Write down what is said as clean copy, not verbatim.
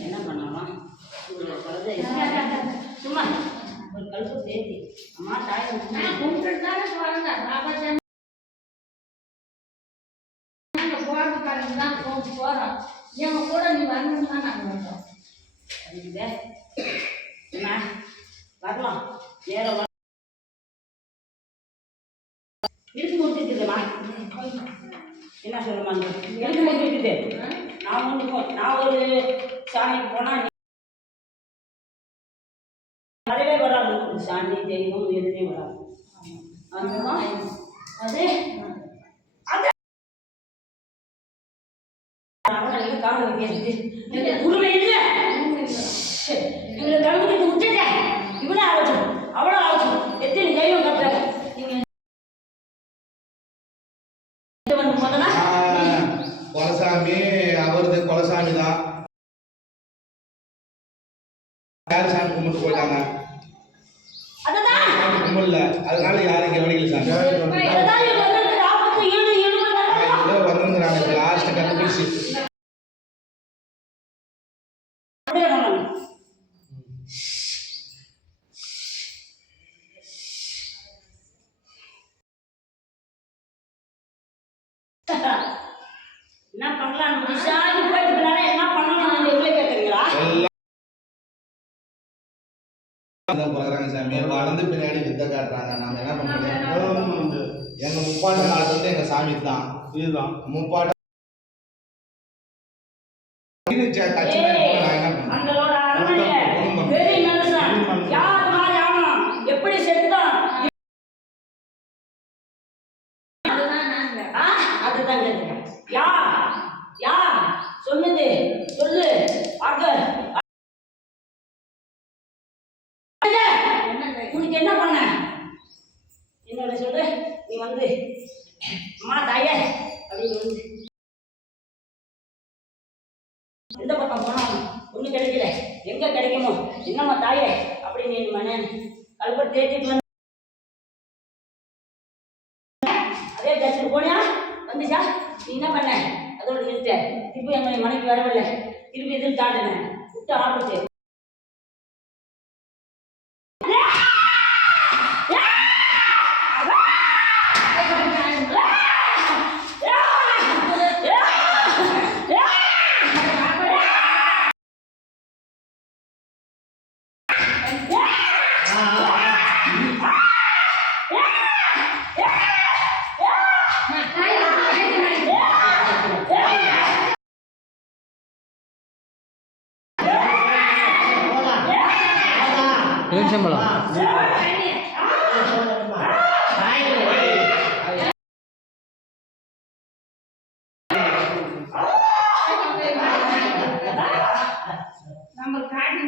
என்ன பண்ணாமா சும்மா ஒரு கழுப்பு சேர்த்தி அம்மா தாய் கும்பிட்டு தானே போறாங்க போறதுக்காரங்க தான் போறோம் எங்க கூட நீ வரணும் தான் நாங்கள் வந்தோம் என்ன வரலாம் வேற இழுத்து முடிச்சுக்குதுமா என்ன சொல்லுமா இழுத்து முடிச்சுக்குது நான் ஒரு சாமிக்கு போனால் வரவே வராது சாமி தெய்வம் எதுவுமே வராது அது காண வைக்கிறது உரிமை இல்லை எங்களை கழுவுக்கு விட்டுட்டேன் இவ்வளோ ஆலோசனை அவ்வளோ ஆலோசனை எத்தனை தெய்வம் கட்டுறாங்க கொலசாமி அவரது கொலசாமி தான் யாரு சாமி கும்பிட்டு போயிட்டாங்க சாமி கும்பிடல அதனால யாரும் கவனிக்கல சாமி வந்துருங்கிறாங்க லாஸ்ட் கண்டுபிடிச்சு என்ன பண்ணலாம் விசாரி போயிட்டு என்ன பண்ணலாம் எவ்வளோ கேட்குறீங்களா பார்க்குறாங்க சாமி வளர்ந்து பின்னாடி வித்த காட்டுறாங்க நாம என்ன பண்ண முடியும் எங்க முப்பாட்டு காலத்துல எங்க சாமி தான் இதுதான் முப்பாட்டு எப்படி செத்தா அதுதான் யா யா சொன்னது சொல்லு உனக்கு என்ன பண்ண என்னோட சொல்லு நீ வந்து அம்மா தாய அப்படின்னு வந்து எந்த பக்கம் போனாலும் ஒன்றும் கிடைக்கல எங்க கிடைக்குமோ என்னம்மா தாயே அப்படின்னு என் மனன் கல்பர் தேடிட்டு வந்து அதே தச்சுட்டு போனியா வந்துச்சா நீ என்ன பண்ண அதோட நிறுத்த திருப்பி எங்களை மனைக்கு வரவில்லை திருப்பி எதிர்த்து தாண்டினேன் விட்டு ஆப்பிட்டு சம்பளம் நம்ம காட்டி